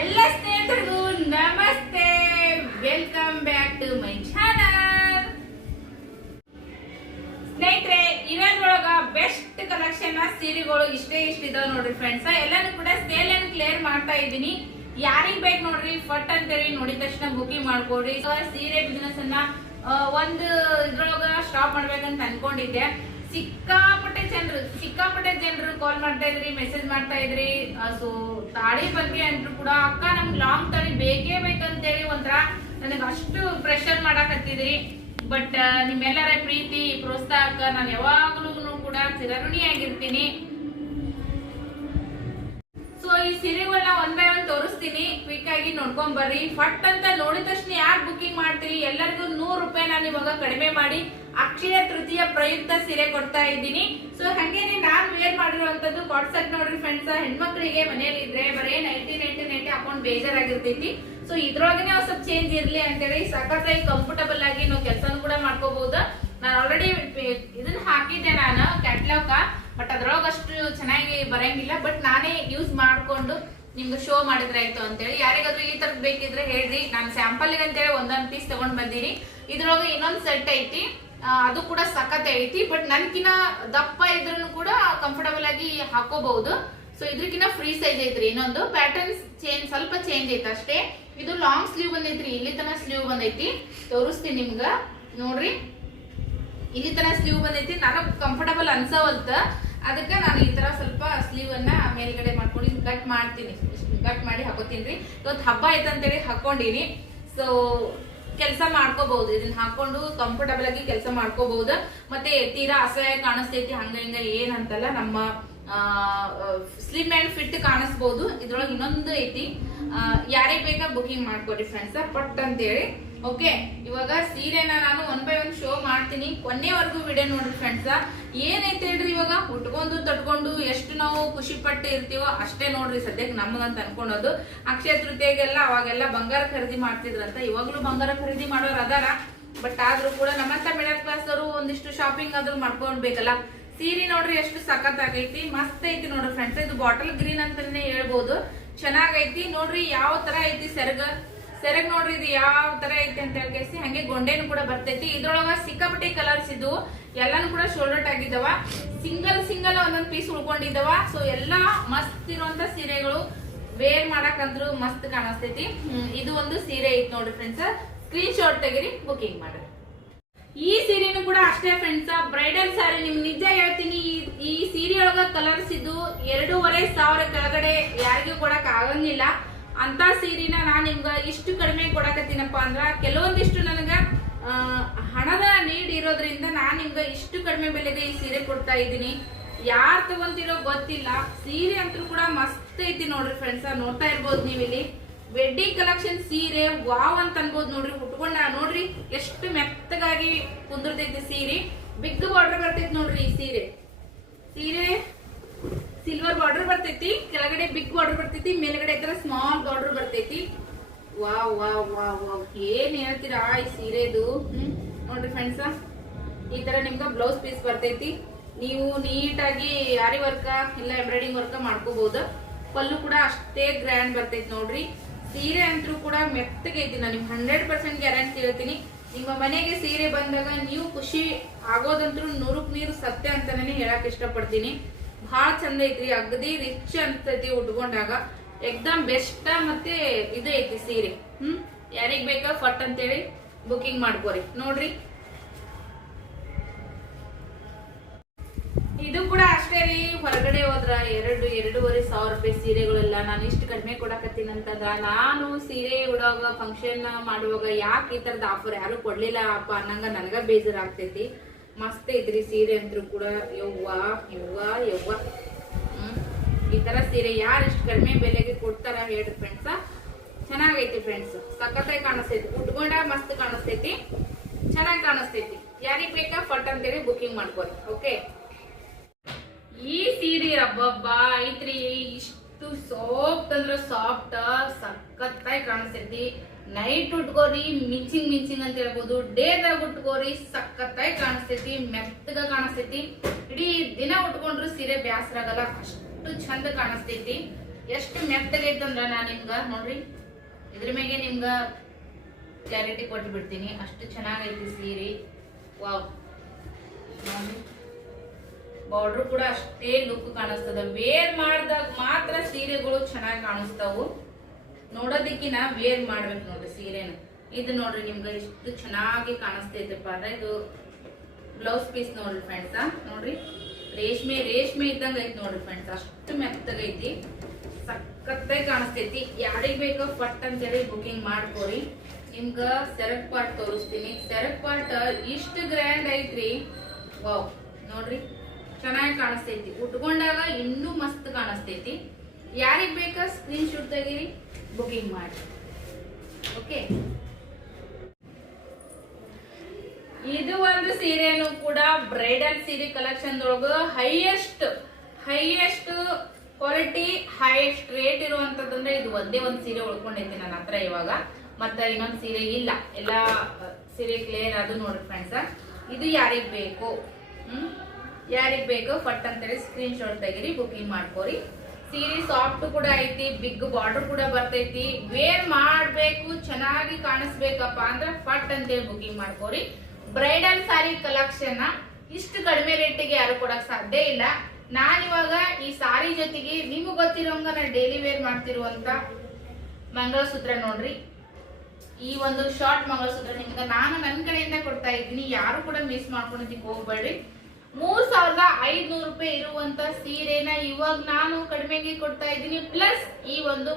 ಎಲ್ಲ ಸ್ನೇಹಿತರಿಗೂ ನಮಸ್ತೆ. Welcome back to my channel. ಸ್ನೇಹಿತರೆ, ಇರೋದ್ರೊಳಗ ಬೆಸ್ಟ್ ಕಲೆಕ್ಷನ್ ಸೀರೆಗಳು ಇಷ್ಟೇ ಇದಾವ ನೋಡ್ರಿ ಫ್ರೆಂಡ್ಸ್. ಎಲ್ಲಾನು ಕೂಡ ಸೇಲ್ ಅಂಡ್ ಕ್ಲಿಯರ್ ಮಾಡ್ತಾ ಇದ್ದೀನಿ. ಯಾರಿಗ್ ಬೇಕು ನೋಡ್ರಿ ಫಟ್ ಅಂತೇಳಿ ನೋಡಿದ ತಕ್ಷಣ ಬುಕಿಂಗ್ ಮಾಡ್ಕೊಡ್ರಿ. ಸೀರೆ ಬಿಸ್ನೆಸ್ ಅನ್ನ ಒಂದು ಇದ್ರೊಳಗ ಸ್ಟಾಪ್ ಮಾಡ್ಬೇಕಂತ ಅನ್ಕೊಂಡಿದ್ದೆ. ಸಿಕ್ಕಾಪಟ್ಟೆ ಜನರು ಕಾಲ್ ಮಾಡ್ತಾ ಇದ್ರಿ, ಮೆಸೇಜ್ ಮಾಡ್ತಾ ಇದ್ರಿ. ಸೊ ತಾಳಿ ಬಗ್ಗೆ ಅಂದ್ರು ಕೂಡ ಅಕ್ಕ ನಮ್ಗೆ ಲಾಂಗ್ ತಾಳಿ ಬೇಕೇ ಬೇಕಂತೇಳಿ ಒಂಥರ ನನಗೆ ಅಷ್ಟು ಪ್ರೆಷರ್ ಮಾಡಾಕತ್ತಿದ್ರಿ. ಬಟ್ ನಿಮ್ಮೆಲ್ಲರ ಪ್ರೀತಿ ಪ್ರೋತ್ಸಾಹಕ್ಕ ನಾನು ಯಾವಾಗ್ಲೂ ಕೂಡ ಚಿರಋಣಿಯಾಗಿರ್ತೀನಿ. ಸೊ ಈ ಸೀರೆಗಳನ್ನ ಒಂದ್ ಬೈ ಒಂದ್ ತೋರಿಸ್ತೀನಿ, ಕ್ವಿಕ್ ಆಗಿ ನೋಡ್ಕೊಂಡ್ ಬರ್ರಿ. ಫಟ್ ಅಂತ ನೋಡಿದ ತಕ್ಷಣ ಯಾರು ಬುಕಿಂಗ್ ಮಾಡ್ತೀರಿ ಎಲ್ಲರಿಗೂ 100 ರೂಪಾಯಿ ನಾನು ಇವಾಗ ಕಡಿಮೆ ಮಾಡಿ ಅಕ್ಷಯ ತೃತೀಯ ಪ್ರಯುಕ್ತ ಸೀರೆ ಕೊಡ್ತಾ ಇದ್ದೀನಿ. ಸೊ ಹಂಗೇನೆ ನಾನ್ ವೇರ್ ಮಾಡಿರುವಂತದ್ದು ಕಾಟ್ಸೆಟ್ ನೋಡ್ರಿ ಫ್ರೆಂಡ್ಸ್. ಹೆಣ್ಮಕ್ಳಿಗೆ ಮನೇಲಿ ಇದ್ರೆ ಬರೇ ನೈಟಿ ಹಾಕೊಂಡ್ ಬೇಜಾರಾಗಿರ್ತೈತಿ. ಸೊ ಇದ್ರೊಳಗನೆ ಒಂದ್ ಸ್ವಲ್ಪ ಚೇಂಜ್ ಇರ್ಲಿ ಅಂತೇಳಿ ಸಖತ್ತಾಗಿ ಕಂಫರ್ಟಬಲ್ ಆಗಿ ನಾವು ಕೆಲಸನೂ ಕೂಡ ಮಾಡ್ಕೋಬಹುದು. ನಾನು ಆಲ್ರೆಡಿ ಇದನ್ನ ಹಾಕಿದ್ದೆ ನಾನು ಕ್ಯಾಟ್ಲಾಗ್, ಬಟ್ ಅದ್ರೊಳಗ ಅಷ್ಟು ಚೆನ್ನಾಗಿ ಬರಂಗಿಲ್ಲ. ಬಟ್ ನಾನೇ ಯೂಸ್ ಮಾಡ್ಕೊಂಡು ನಿಮ್ಗೆ ಶೋ ಮಾಡಿದ್ರೆ ಆಯ್ತು ಅಂತೇಳಿ. ಯಾರಿಗಾದ್ರೂ ಈ ತರದ್ ಬೇಕಿದ್ರೆ ಹೇಳ್ರಿ, ನಾನು ಸ್ಯಾಂಪಲ್ ಅಂತೇಳಿ ಒಂದೊಂದ್ ಪೀಸ್ ತಗೊಂಡ್ ಬಂದೀನಿ. ಇದ್ರೊಳಗೆ ಇನ್ನೊಂದ್ ಸೆಟ್ ಐತಿ, ಅದು ಕೂಡ ಸಖತ್ ಐತಿ. ಬಟ್ ನನ್ಕಿನ ದಪ್ಪ ಇದ್ರೂ ಕೂಡ ಕಂಫರ್ಟಬಲ್ ಆಗಿ ಹಾಕೋಬಹುದು. ಸೊ ಇದ್ರಕಿನ ಫ್ರೀ ಸೈಜ್ ಐತ್ರಿ. ಇನ್ನೊಂದು ಪ್ಯಾಟರ್ನ್ಸ್ ಸ್ವಲ್ಪ ಚೇಂಜ್ ಐತೆ ಅಷ್ಟೇ. ಇದು ಲಾಂಗ್ ಸ್ಲೀವ್ ಬಂದೈತ್ರಿ, ಇಲ್ಲಿ ತನ ಸ್ಲೀವ್ ಬಂದೈತಿ. ತೋರಿಸ್ತೀನಿ ನಿಮ್ಗ ನೋಡ್ರಿ. ಇಲ್ಲಿ ತರ ಸ್ಲೀವ್ ಬಂದೈತಿ. ನನಗ್ ಕಂಫರ್ಟಬಲ್ ಅನ್ಸವಲ್ತ, ಅದಕ್ಕೆ ನಾನು ಈ ತರ ಸ್ವಲ್ಪ ಸ್ಲೀವ್ ಅನ್ನ ಮೇಲ್ಗಡೆ ಮಾಡ್ಕೊಂಡು ಕಟ್ ಮಾಡ್ತೀನಿ. ಕಟ್ ಮಾಡಿ ಹಾಕೋತೀನಿ. ಇವತ್ತು ಹಬ್ಬ ಐತಂತೇಳಿ ಹಾಕೊಂಡಿನಿ. ಸೊ ಕೆಲಸ ಮಾಡ್ಕೋಬಹುದು, ಇದನ್ನ ಹಾಕೊಂಡು ಕಂಫರ್ಟಬಲ್ ಆಗಿ ಕೆಲಸ ಮಾಡ್ಕೋಬಹುದು. ಮತ್ತೆ ತೀರಾ ಅಸಹ್ಯ ಕಾಣಿಸ್ತೈತಿ ಹಂಗ ಹಿಂಗ ಏನಂತಲ್ಲ, ನಮ್ಮ ಸ್ಲಿಮ್ ಅಂಡ್ ಫಿಟ್ ಕಾಣಿಸ್ಬಹುದು. ಇದ್ರೊಳಗೆ ಇನ್ನೊಂದು ಐತಿ, ಯಾರಿಗೆ ಬೇಕಾ ಬುಕಿಂಗ್ ಮಾಡ್ಕೊಡಿ ಫ್ರೆಂಡ್ಸ್ ಪಟ್ ಅಂತೇಳಿ. ಓಕೆ, ಇವಾಗ ಸೀರೆನ ನಾನು ಒನ್ ಬೈ ಒನ್ ಶೋ ಮಾಡ್ತೀನಿ. ಕೊನೆವರೆಗೂ ವಿಡಿಯೋ ನೋಡ್ರಿ ಫ್ರೆಂಡ್ಸ್. ಏನೈತೆ ಹೇಳ್ರಿ, ಇವಾಗ ಉಟ್ಕೊಂಡು ತಟ್ಕೊಂಡು ಎಷ್ಟು ನಾವು ಖುಷಿ ಪಟ್ಟು ಇರ್ತೀವೋ ಅಷ್ಟೇ ನೋಡ್ರಿ ಸದ್ಯಕ್ಕೆ ನಮ್ಮದಂತ ಅನ್ಕೊಳೋದು. ಅಕ್ಷಯ ತೃತೀಯಗೆಲ್ಲ ಅವಾಗೆಲ್ಲ ಬಂಗಾರ ಖರೀದಿ ಮಾಡ್ತಿದ್ರಂತ, ಇವಾಗ್ಲೂ ಬಂಗಾರ ಖರೀದಿ ಮಾಡೋರು ಅದಾರ. ಬಟ್ ಆದ್ರೂ ಕೂಡ ನಮ್ಮಂತ ಮಿಡಲ್ ಕ್ಲಾಸ್ ಅವರು ಒಂದಿಷ್ಟು ಶಾಪಿಂಗ್ ಆದ್ರೂ ಮಾಡ್ಕೊಂಡ್ಬೇಕಲ್ಲ. ಸೀರೆ ನೋಡ್ರಿ ಎಷ್ಟು ಸಖತ್ ಆಗೈತಿ, ಮಸ್ತ್ ಐತಿ ನೋಡ್ರಿ ಫ್ರೆಂಡ್ಸ್. ಇದು ಬಾಟಲ್ ಗ್ರೀನ್ ಅಂತಾನೆ ಹೇಳ್ಬೋದು, ಚೆನ್ನಾಗೈತಿ ನೋಡ್ರಿ. ಯಾವ ತರ ಐತಿ ಸೆರಗ್ ನೋಡ್ರಿ, ಇದು ಯಾವ ತರ ಐತಿ ಅಂತ ಹೇಳ್ಕೇಸಿ. ಹಂಗೆ ಗೊಂಡೆನು ಕೂಡ ಬರ್ತೈತಿ. ಇದ್ರೊಳಗ ಸಿಕ್ಕಾಪಟ್ಟಿ ಕಲರ್ಸ್ ಇದು, ಎಲ್ಲಾನು ಕೂಡ ಶೋಲ್ಡರ್ ಆಗಿದ್ದಾವ. ಸಿಂಗಲ್ ಒಂದೊಂದ್ ಪೀಸ್ ಉಳ್ಕೊಂಡಿದ್ದಾವ. ಸೊ ಎಲ್ಲಾ ಮಸ್ತ್ ಇರುವಂತ ಸೀರೆಗಳು, ವೇರ್ ಮಾಡಕಂದ್ರು ಮಸ್ತ್ ಕಾಣಿಸ್ತೈತಿ. ಇದು ಒಂದು ಸೀರೆ ಐತಿ ನೋಡ್ರಿ ಫ್ರೆಂಡ್ಸ್. ಸ್ಕ್ರೀನ್ ಶಾಟ್ ತೆಗಿರಿ, ಬುಕಿಂಗ್ ಮಾಡ್ರಿ. ಈ ಸೀರೆನು ಕೂಡ ಅಷ್ಟೇ ಫ್ರೆಂಡ್ಸ್, ಬ್ರೈಡಲ್ ಸ್ಯಾರಿ. ನಿಮ್ ನಿಜ ಹೇಳ್ತೀನಿ, ಈ ಸೀರೆ ಒಳಗ ಕಲರ್ಸ್ ಇದು 2,500 ಕೆಳಗಡೆ ಯಾರಿಗೂ ಕೊಡಕ್ ಆಗಂಗಿಲ್ಲ. ಅಂತ ಸೀರೆನ ನಾನ್ ನಿಮ್ಗ ಇಷ್ಟು ಕಡಿಮೆ ಕೊಡಕತ್ತೀನಪ್ಪ ಅಂದ್ರ ಕೆಲವೊಂದಿಷ್ಟು ನನಗ ಹಣದ ನೀಡ್ ಇರೋದ್ರಿಂದ ನಾನ್ ನಿಮ್ಗ ಇಷ್ಟು ಕಡಿಮೆ ಬೆಲೆಗೆ ಈ ಸೀರೆ ಕೊಡ್ತಾ ಇದ್ದೀನಿ. ಯಾರ್ ತಗೊಂತಿರೋ ಗೊತ್ತಿಲ್ಲ. ಸೀರೆ ಅಂತೂ ಕೂಡ ಮಸ್ತ್ ಐತಿ ನೋಡ್ರಿ ಫ್ರೆಂಡ್ಸ್. ನೋಡ್ತಾ ಇರ್ಬೋದು ನೀವಿಲ್ಲಿ ವೆಡ್ಡಿಂಗ್ ಕಲೆಕ್ಷನ್ ಸೀರೆ ವಾವ್ ಅಂತ ಅನ್ಬೋದು ನೋಡ್ರಿ. ಉಟ್ಕೊಂಡ ನೋಡ್ರಿ ಎಷ್ಟು ಮೆತ್ತಗಾಗಿ ಕುಂದಿರ್ತೈತಿ ಸೀರೆ. ಬಿಗ್ ಬಾರ್ಡರ್ ಬರ್ತೈತಿ ನೋಡ್ರಿ. ಈ ಸೀರೆ ಸಿಲ್ವರ್ ಬಾರ್ಡರ್ ಬರ್ತೈತಿ, ಕೆಳಗಡೆ ಬಿಗ್ ಬಾರ್ಡರ್ ಬರ್ತೈತಿ, ಮೇಲ್ಗಡೆ ಈ ತರ ಸ್ಮಾಲ್ ಬಾರ್ಡರ್ ಬರ್ತೈತಿ. ವಾವ್ ವಾವ್ ವಾವ್ ವಾವ್, ಏನ್ ಹೇಳ್ತೀರಾ ಈ ಸೀರೆದು. ನೋಡ್ರಿ ಫ್ರೆಂಡ್ಸ್, ಈ ತರ ನಿಮ್ಗ ಬ್ಲೌಸ್ ಪೀಸ್ ಬರ್ತೈತಿ. ನೀವು ನೀಟಾಗಿ ಆರಿ ವರ್ಕ ಇಲ್ಲ ಎಂಬ್ರಾಯ್ಡಿಂಗ್ ವರ್ಕ ಮಾಡ್ಕೋಬಹುದು. ಪಲ್ಲು ಕೂಡ ಅಷ್ಟೇ ಗ್ರ್ಯಾಂಡ್ ಬರ್ತೈತಿ ನೋಡ್ರಿ. ಸೀರೆ ಅಂತೂ ಕೂಡ ಮೆತ್ತಗೈತಿ. ನಾನು ನಿಮ್ಗೆ 100% ಗ್ಯಾರಂಟಿ ಹೇಳ್ತೀನಿ. ನಿಮ್ಮ ಮನೆಗೆ ಸೀರೆ ಬಂದಾಗ ನೀವು ಖುಷಿ ಆಗೋದಂತೂ 100% ಸತ್ಯ ಅಂತಾನೆ ಹೇಳಕ್ ಇಷ್ಟಪಡ್ತೀನಿ. ಬಹಳ ಚಂದ ಐತ್ರಿ, ಅಗದಿ ರಿಚ್ ಅನ್ಸ್ತೈತಿ ಉಟ್ಕೊಂಡಾಗ. ಎಕ್ದಮ್ ಬೆಸ್ಟ್ ಮತ್ತೆ ಇದು ಐತಿ ಸೀರೆ. ಯಾರಿಗ್ ಬೇಕಾ ಫಟ್ ಅಂತೇಳಿ ಬುಕಿಂಗ್ ಮಾಡ್ಕೋರಿ ನೋಡ್ರಿ. ಇದು ಕೂಡ ಅಷ್ಟೇ ರೀ, ಹೊರಗಡೆ ಹೋದ್ರ 2,500 ರೂಪಾಯಿ ಸೀರೆಗಳೆಲ್ಲ ನಾನು ಇಷ್ಟು ಕಡಿಮೆ ಕೊಡಕತ್ತೀನಿ ಅಂತಂದ್ರ, ನಾನು ಸೀರೆ ಉಡುವಾಗ ಫಂಕ್ಷನ್ ಮಾಡುವಾಗ ಯಾಕೆ ಈ ತರದ ಆಫರ್ ಯಾರು ಕೊಡ್ಲಿಲ್ಲ ಅಪ್ಪ ಅನ್ನಂಗ ನನಗ ಬೇಜಾರಾಗ್ತೈತಿ. ಮಸ್ತ್ ಐತ್ರಿ ಸೀರೆ ಅಂದ್ರು ಕೂಡ. ಯವ್ವ ಈ ತರ ಸೀರೆ ಯಾರು ಇಷ್ಟು ಕಡಿಮೆ ಬೆಲೆಗೆ ಕೊಡ್ತಾರ ಹೇಳ್ರಿ ಫ್ರೆಂಡ್ಸ್. ಚೆನ್ನಾಗೈತಿ ಫ್ರೆಂಡ್ಸ್, ಸಖತ್ತಾಗಿ ಕಾಣಿಸ್ತೈತಿ. ಉಟ್ಕೊಂಡ ಮಸ್ತ್ ಕಾಣಿಸ್ತೈತಿ, ಚೆನ್ನಾಗಿ ಕಾಣಿಸ್ತೈತಿ. ಯಾರಿಗ್ ಬೇಕಾ ಫಟ್ ಅಂತೇಳಿ ಬುಕಿಂಗ್ ಮಾಡ್ಕೋರಿ. ಓಕೆ, ಈ ಸೀರೆ ಹಬ್ಬಬ್ಬಾ ಐತ್ರಿ. ಇಷ್ಟು ಸಾಫ್ಟ್ ಅಂದ್ರೆ ಸಾಫ್ಟ್, ಸಖತ್ತಾಗಿ ಕಾಣಿಸ್ತೈತಿ. ನೈಟ್ ಉಟ್ಕೋರಿ ಮಿಂಚಿಂಗ್ ಅಂತ ಹೇಳ್ಬೋದು, ಡೇದಾಗ ಉಟ್ಕೋರಿ ಸಖತ್ತಾಗಿ ಕಾಣಿಸ್ತೈತಿ, ಮೆತ್ತಗ ಕಾಣಿಸ್ತೈತಿ. ಇಡೀ ದಿನ ಉಟ್ಕೊಂಡ್ರು ಸೀರೆ ಬ್ಯಾಸರಾಗಲ್ಲ, ಅಷ್ಟು ಚಂದ ಕಾಣಿಸ್ತೈತಿ. ಎಷ್ಟು ಮೆತ್ತಗೈತಂದ್ರ ನಾನು ನಿಮ್ಗ ನೋಡ್ರಿ ಇದ್ರ ಮೇಲೆ ನಿಮ್ಗ ಕ್ಲಾರಿಟಿ ಕೊಟ್ಟು ಬಿಡ್ತೀನಿ. ಅಷ್ಟು ಚೆನ್ನಾಗೈತಿ ಸೀರೆ. ವಾವ್, ಬಾರ್ಡರ್ ಕೂಡ ಅಷ್ಟೇ ಲುಕ್ ಕಾಣಿಸ್ತದ. ವೇರ್ ಮಾಡಿದಾಗ ಮಾತ್ರ ಸೀರೆಗಳು ಚೆನ್ನಾಗಿ ಕಾಣಿಸ್ತಾವು. ನೋಡೋದಕ್ಕಿನ ವೇರ್ ಮಾಡ್ಬೇಕು ನೋಡ್ರಿ ಸೀರೆನ. ಇದು ನೋಡ್ರಿ ನಿಮ್ಗೆ ಎಷ್ಟು ಚೆನ್ನಾಗಿ ಕಾಣಿಸ್ತೈತಪ್ಪ ಅಂದ್ರೆ ಇದು ಬ್ಲೌಸ್ ಪೀಸ್ ನೋಡ್ರಿ ಫ್ರೆಂಡ್ಸ್. ನೋಡ್ರಿ ರೇಷ್ಮೆ ರೇಷ್ಮೆ ಇದ್ದಂಗ ಐತಿ ನೋಡ್ರಿ ಫ್ರೆಂಡ್ಸ್. ಅಷ್ಟು ಮೆತ್ತಗೈತಿ, ಸಖತ್ತಾಗಿ ಕಾಣಿಸ್ತೈತಿ. ಯಾರಿಗ್ ಬೇಕೋ ಫಟ್ ಅಂತೇಳಿ ಬುಕಿಂಗ್ ಮಾಡ್ಕೋರಿ. ನಿಮ್ಗ ಸೆರಗ್ ಪಾರ್ಟ್ ತೋರಿಸ್ತೀನಿ. ಸೆರಗ್ ಪಾರ್ಟ್ ಇಷ್ಟು ಗ್ರ್ಯಾಂಡ್ ಐತ್ರಿ. ವಾವ್, ನೋಡ್ರಿ ಚೆನ್ನಾಗಿ ಕಾಣಿಸ್ತೈತಿ. ಉಟ್ಕೊಂಡಾಗ ಇನ್ನೂ ಮಸ್ತ್ ಕಾಣಿಸ್ತೈತಿ. ಯಾರಿಗ್ ಬೇಕಾ ಸ್ಕ್ರೀನ್ ಶಾಟ್ ತೆಗೀರಿ, ಬುಕಿಂಗ್ ಮಾಡಿ. ಓಕೆ, ಇದು ಒಂದು ಸೀರೆನು ಕೂಡ ಬ್ರೈಡಲ್ ಸೀರೆ ಕಲೆಕ್ಷನ್ ಒಳಗ ಹೈಯೆಸ್ಟ್ ಕ್ವಾಲಿಟಿ ಹೈಯೆಸ್ಟ್ ರೇಟ್ ಇರುವಂತದಂದ್ರೆ ಇದು ಒಂದೇ ಒಂದು ಸೀರೆ ಉಳ್ಕೊಂಡೈತಿ ನನ್ನ ಹತ್ರ ಇವಾಗ. ಮತ್ತ ಇನ್ನೊಂದು ಸೀರೆ ಇಲ್ಲ, ಎಲ್ಲಾ ಸೀರೆ ಕ್ಲಿಯರ್ ಅದು ನೋಡ್ರಿ ಫ್ರೆಂಡ್ಸ್. ಇದು ಯಾರಿಗ್ ಬೇಕು ಯಾರಿಗ್ ಬೇಕು ಫಟ್ ಅಂತೇಳಿ ಸ್ಕ್ರೀನ್ ಶಾಟ್ ತೆಗಿರಿ, ಬುಕಿಂಗ್ ಮಾಡ್ಕೋರಿ. ಸೀರೆ ಸಾಫ್ಟ್ ಕೂಡ ಐತಿ, ಬಿಗ್ ಬಾರ್ಡರ್ ಕೂಡ ಬರ್ತೈತಿ. ವೇರ್ ಮಾಡ್ಬೇಕು, ಚೆನ್ನಾಗಿ ಕಾಣಿಸ್ಬೇಕಪ್ಪ ಅಂದ್ರೆ ಫಟ್ ಅಂತೇಳಿ ಬುಕಿಂಗ್ ಮಾಡ್ಕೋರಿ. ಬ್ರೈಡಲ್ ಸಾರಿ ಕಲೆಕ್ಷನ್ ಇಷ್ಟು ಕಡಿಮೆ ರೇಟಿಗೆ ಯಾರು ಕೊಡಕ್ ಸಾಧ್ಯ ಇಲ್ಲ. ನಾನಿವಾಗ ಈ ಸಾರಿ ಜೊತೆಗೆ ನಿಮ್ಗೆ ಗೊತ್ತಿರೋಂಗ ನಾ ಡೈಲಿ ವೇರ್ ಮಾಡ್ತಿರುವಂತ ಮಂಗಳಸೂತ್ರ ನೋಡ್ರಿ. ಈ ಒಂದು ಶಾರ್ಟ್ ಮಂಗಳಸೂತ್ರ ನಿಮ್ಗೆ ನಾನು ನನ್ನ ಕಡೆಯಿಂದ ಕೊಡ್ತಾ ಇದ್ದೀನಿ. ಯಾರು ಕೂಡ ಮಿಸ್ ಮಾಡ್ಕೊಳೋದಿಕ್ ಹೋಗ್ಬೇಡ್ರಿ. 3500 ರೂಪಾಯಿ ಇರುವಂತ ಸೀರೆನ ಇವಾಗ ನಾನು ಕಡಿಮೆಗೆ ಕೊಡ್ತಾ ಇದ್ದೀನಿ. ಪ್ಲಸ್ ಈ ಒಂದು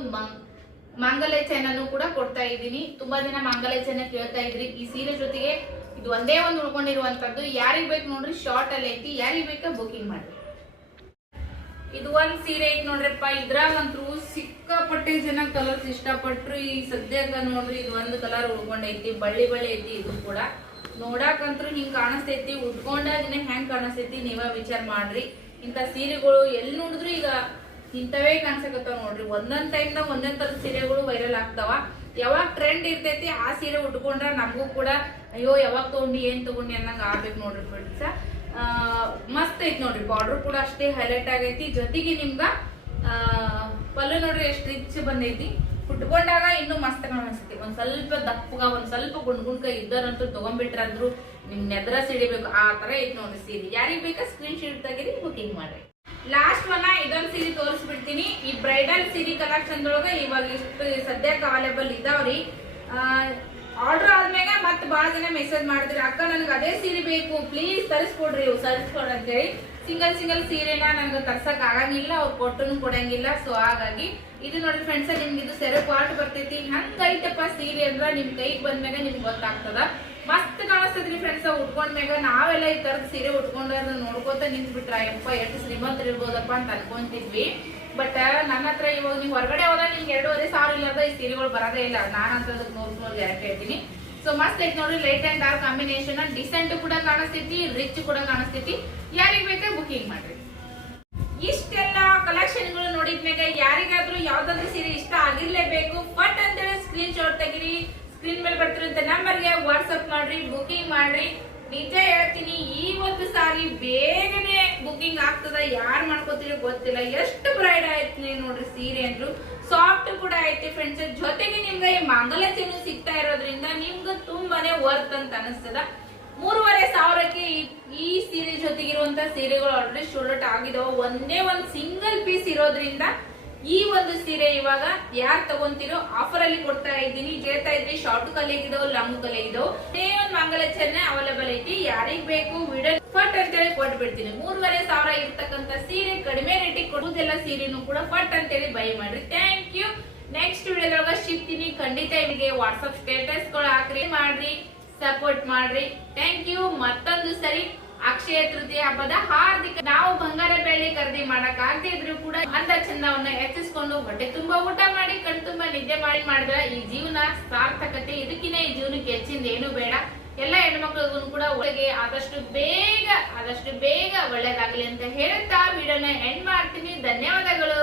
ಮಂಗಲ ಚೈನನ್ನು ಕೂಡ ಕೊಡ್ತಾ ಇದ್ದೀನಿ. ತುಂಬಾ ದಿನ ಮಂಗಲ ಚೈನ ಕೇಳ್ತಾ ಇದ್ರಿ. ಈ ಸೀರೆ ಜೊತೆಗೆ ಇದು ಒಂದೇ ಒಂದು ಉಳ್ಕೊಂಡಿರುವಂತದ್ದು. ಯಾರಿಗ್ ಬೇಕು ನೋಡ್ರಿ, ಶಾರ್ಟ್ ಅಲ್ಲಿ ಐತಿ. ಯಾರಿಗ್ ಬೇಕಾ ಬುಕಿಂಗ್ ಮಾಡಿ. ಇದು ಒಂದ್ ಸೀರೆ ಐತಿ ನೋಡ್ರಿಪ್ಪ. ಇದ್ರಾಗಂತೂ ಸಿಕ್ಕಾಪಟ್ಟೆ ಜನ ಕಲರ್ಸ್ ಇಷ್ಟಪಟ್ರು. ಈ ಸದ್ಯಕ್ಕ ನೋಡ್ರಿ ಇದು ಒಂದು ಕಲರ್ ಉಳ್ಕೊಂಡೈತಿ, ಬಳ್ಳಿ ಐತಿ. ಇದು ಕೂಡ ನೋಡಾಕಂತ್ರು ಹಿಂಗ್ ಕಾಣಿಸ್ತೈತಿ. ಉಟ್ಕೊಂಡಾಗಿನ ಹೆಂಗ್ ಕಾಣಿಸ್ತೈತಿ ನೀವ ವಿಚಾರ ಮಾಡ್ರಿ. ಇಂತ ಸೀರೆಗಳು ಎಲ್ಲಿ ನೋಡಿದ್ರು ಈಗ ಇಂಥವೇ ಕಾಣಿಸಕತ್ತಾವ ನೋಡ್ರಿ. ಒಂದೊಂದ್ ಟೈಮ್ನಾಗ ಒಂದೊಂದ್ ತರದ ಸೀರೆಗಳು ವೈರಲ್ ಆಗ್ತಾವ. ಯಾವಾಗ ಟ್ರೆಂಡ್ ಇರ್ತೈತಿ ಆ ಸೀರೆ ಉಟ್ಕೊಂಡ್ರ ನಮಗೂ ಕೂಡ ಅಯ್ಯೋ ಯಾವಾಗ ತಗೊಂಡಿ ಏನ್ ತಗೊಂಡಿ ಅನ್ನಂಗ ಆಗ್ಬೇಕು ನೋಡ್ರಿ ಫ್ರೆಂಡ್ಸ್. ಮಸ್ತ್ ಐತಿ ನೋಡ್ರಿ. ಬಾರ್ಡರ್ ಕೂಡ ಅಷ್ಟೇ ಹೈಲೈಟ್ ಆಗೈತಿ. ಜೊತೆಗೆ ನಿಮ್ಗ ಪಲ್ಲು ನೋಡ್ರಿ ಎಷ್ಟು ರಿಚ್ ಬಂದೈತಿ. ಉಟ್ಕೊಂಡಾಗ ಇನ್ನೂ ಮಸ್ತ್ ಕಾಣಿಸ್ತೈತಿ. ಒಂದ್ ಸ್ವಲ್ಪ ದಪ್ಪಗ ಒಂದ್ ಸ್ವಲ್ಪ ಗುಂಡ್ಗುಂಡ್ಕ ಇದ್ದಾರಂತೂ ತಗೊಂಡ್ಬಿಟ್ರಂದ್ರು ನಿಮ್ ನೆದ್ರ ಸಿಡಿಬೇಕು ಆ ತರ ಐತಿ ನೋಡ್ರಿ ಸೀರೆ. ಯಾರಿಗ್ ಬೇಕಾ ಸ್ಕ್ರೀನ್ ಶಾಟ್ ತೆಗೀರಿ, ಬುಕಿಂಗ್ ಮಾಡ್ರಿ. ಲಾಸ್ಟ್ ಒನ್ನ ಇದೊಂದ್ ಸೀರೆ ತೋರಿಸ್ಬಿಡ್ತೀನಿ. ಈ ಬ್ರೈಡಲ್ ಸೀರೆ ಕಲೆಕ್ಷನ್ ಒಳಗ ಇವಾಗ ಇಷ್ಟು ಸದ್ಯಕ್ಕೆ ಅವೈಲೇಬಲ್ ಇದಾವ್ರಿ. ಆರ್ಡರ್ ಆದ್ಮ್ಯಾಗ ಮತ್ ಬಾಳ ಜನ ಮೆಸೇಜ್ ಮಾಡಿದ್ರಿ, ಅಕ್ಕ ನನ್ಗೆ ಅದೇ ಸೀರೆ ಬೇಕು ಪ್ಲೀಸ್ ತರಿಸ್ಕೊಡ್ರಿ ತರಿಸ್ಕೊಡ್ರಿ ಅಂತೇಳಿ. ಸಿಂಗಲ್ ಸೀರೆನ ನನ್ಗೆ ತರ್ಸಕ್ ಆಗಂಗಿಲ್ಲ, ಅವ್ರು ಕೊಟ್ಟನು ಕೊಡಂಗಿಲ್ಲ. ಸೊ ಹಾಗಾಗಿ ಇದು ನೋಡಿ ಫ್ರೆಂಡ್ಸ್, ನಿಮ್ಗೆ ಇದು ಸೆರೆ ಪಾರ್ಟ್ ಬರ್ತೈತಿ. ಹಂಗ ಐತಪ್ಪ ಸೀರೆ ಅಂದ್ರ ನಿಮ್ ಕೈಗೆ ಬಂದ್ಮ್ಯಾಗ ನಿಮ್ಗೆ ಗೊತ್ತಾಗ್ತದ. ಮಸ್ತ್ ಕಾಣಿಸ್ತದ್ರಿ ಫ್ರೆಂಡ್ಸ್. ಉಟ್ಕೊಂಡ್ಮ್ಯಾಗ ನಾವೆಲ್ಲ ಈ ತರದ ಸೀರೆ ಉಟ್ಕೊಂಡ್ರ ನೋಡ್ಕೋತ ನಿಂತ್ ಬಿಟ್ರ ಯಪ್ಪ ಎಷ್ಟು ಶ್ರೀಮಂತರು ಇರ್ಬೋದಪ್ಪ ಅಂತ ಅನ್ಕೊಂತಿದ್ವಿ. ಬಟ್ ನನ್ನ ಹತ್ರ ಇವಾಗ ನೀವು ಹೊರಗಡೆ ಹೋದಾಗ ನಿಮ್ಗೆ 2500 ಇಲ್ಲದ ಈ ಸೀರೆಗಳು ಬರೋದೇ ಇಲ್ಲ. ನಾನಂತ 100 ಗ್ಯಾರಂಟಿ ಹೇಳ್ತೀನಿ. ಸೊ ಮಸ್ತ್ ಐತಿ ನೋಡ್ರಿ. Light and dark combination, decent ಕೂಡ ಕಾಣಿಸ್ತೈತಿ, ರಿಚ್ ಕೂಡ ಕಾಣಿಸ್ತೈತಿ. ಯಾರಿಗ್ ಬೇಕಾ ಬುಕಿಂಗ್ ಮಾಡ್ರಿ. ಇಷ್ಟೆಲ್ಲ ಕಲೆಕ್ಷನ್ ಗಳು ನೋಡಿದ್ಮ್ಯಾಗ ಯಾರಿಗಾದ್ರೂ ಯಾವ್ದಾದ್ರು ಸೀರೆ ಇಷ್ಟ ಆಗಿರ್ಲೇಬೇಕು. ಫಟ್ ಅಂತೇಳಿ ಸ್ಕ್ರೀನ್ ಶಾಟ್ ತೆಗಿರಿ. ಸ್ಕ್ರೀನ್ ಮೇಲೆ ಬರ್ತಿರುವಂತ ನಂಬರ್ಗೆ ವಾಟ್ಸ್ಆಪ್ ಮಾಡ್ರಿ, ಬುಕಿಂಗ್ ಮಾಡ್ರಿ. ನಿಜ ಹೇಳ್ತೀನಿ, ಈ ಒಂದು ಸಾರಿ ಬೇಗನೆ ಬುಕಿಂಗ್ ಆಗ್ತದ. ಯಾರು ಮಾಡ್ಕೋತೀರಿ ಗೊತ್ತಿಲ್ಲ. ಎಷ್ಟು ಬ್ರೈಡ್ ಆಯ್ತು ನೋಡ್ರಿ ಸೀರೆ ಅಂದ್ರು. ಸಾಫ್ಟ್ ಕೂಡ ಐತಿ ಫ್ರೆಂಡ್ಸ್. ಜೊತೆಗೆ ನಿಮ್ಗೆ ಈ ಮಂಗಲ ಚೈನು ಸಿಗ್ತಾ ಇರೋದ್ರಿಂದ ನಿಮ್ಗೆ ತುಂಬಾನೇ ವರ್ತ್ ಅಂತ ಅನಿಸ್ತದ. 3500ಕ್ಕೆ ಈ ಸೀರೆ ಜೊತೆಗಿರುವಂತ ಸೀರೆಗಳು ಆಲ್ರೆಡಿ ಶೋಲ್ಡ್ ಆಗಿದಾವ. ಒಂದೇ ಒಂದು ಸಿಂಗಲ್ ಪೀಸ್ ಇರೋದ್ರಿಂದ ಈ ಒಂದು ಸೀರೆ ಇವಾಗ ಯಾರು ತಗೊಂತಿರೋ ಆಫರ್ ಅಲ್ಲಿ ಕೊಡ್ತಾ ಇದ್ದೀನಿ. ಹೇಳ್ತಾ ಇದ್ರಿ ಶಾರ್ಟ್ ಕಲೆಗಿದಾವ್, ಲಾಂಗ್ ಕಲೆಗಿದಾವ್. ಒಂದು ಮಂಗಲ ಚೈನ್ ಅವೈಲೇಬಲ್ ಐತಿ. ಯಾರಿಗ್ ಬೇಕು ವಿಡಿಯೋ ಫಟ್ ಅಂತೇಳಿ ಕೊಟ್ಬಿಡ್ತೀನಿ. 3500 ಇರ್ತಕ್ಕಂತ ಸೀರೆ ಕಡಿಮೆ ರೇಟಿಗೆ ಕೊಡುವುದೆಲ್ಲ ಸೀರೆನು ಕೂಡ ಫಟ್ ಅಂತೇಳಿ ಬೈ ಮಾಡ್ರಿ. Thank you. ನೆಕ್ಸ್ಟ್ ವಿಡಿಯೋದಾಗ ಸಿಗ್ತೀನಿ. ಖಂಡಿತ ನಿಮಗೆ ವಾಟ್ಸ್ಆಪ್ ಸ್ಟೇಟಸ್ ಗಳು ಹಾಕ್ರಿ, ಮಾಡ್ರಿ, ಸಪೋರ್ಟ್ ಮಾಡ್ರಿ. Thank you. ಮತ್ತೊಂದು ಸರಿ ಅಕ್ಷಯ ತೃತೀಯ ಹಬ್ಬದ ಹಾರ್ದಿಕ. ನಾವು ಬಂಗಾರ ಬೆಳ್ಳಿ ಖರೀದಿ ಮಾಡಕ್ ಆಗದೆ ಇದ್ರು ಕೂಡ ಅಂದ ಚಂದವನ್ನ ಹೆಚ್ಚಿಸ್ಕೊಂಡು ಹೊಟ್ಟೆ ತುಂಬಾ ಊಟ ಮಾಡಿ ಕಣ್ ತುಂಬಾ ನಿದ್ದೆ ಮಾಡಿದ್ರೆ ಈ ಜೀವನ ಸಾರ್ಥಕತೆ. ಇದಕ್ಕಿಂತ ಈ ಜೀವನಕ್ಕೆ ಹೆಚ್ಚಿಂದ ಏನು ಬೇಡ. ಎಲ್ಲ ಹೆಣ್ಮಕ್ಳಿಗೂ ಕೂಡ ಒಳಗೆ ಆದಷ್ಟು ಬೇಗ ಒಳ್ಳೇದಾಗಲಿ ಅಂತ ಹೇಳ್ತಾ ವಿಡಿಯೋನ ಎಂಡ್ ಮಾಡ್ತೀನಿ. ಧನ್ಯವಾದಗಳು.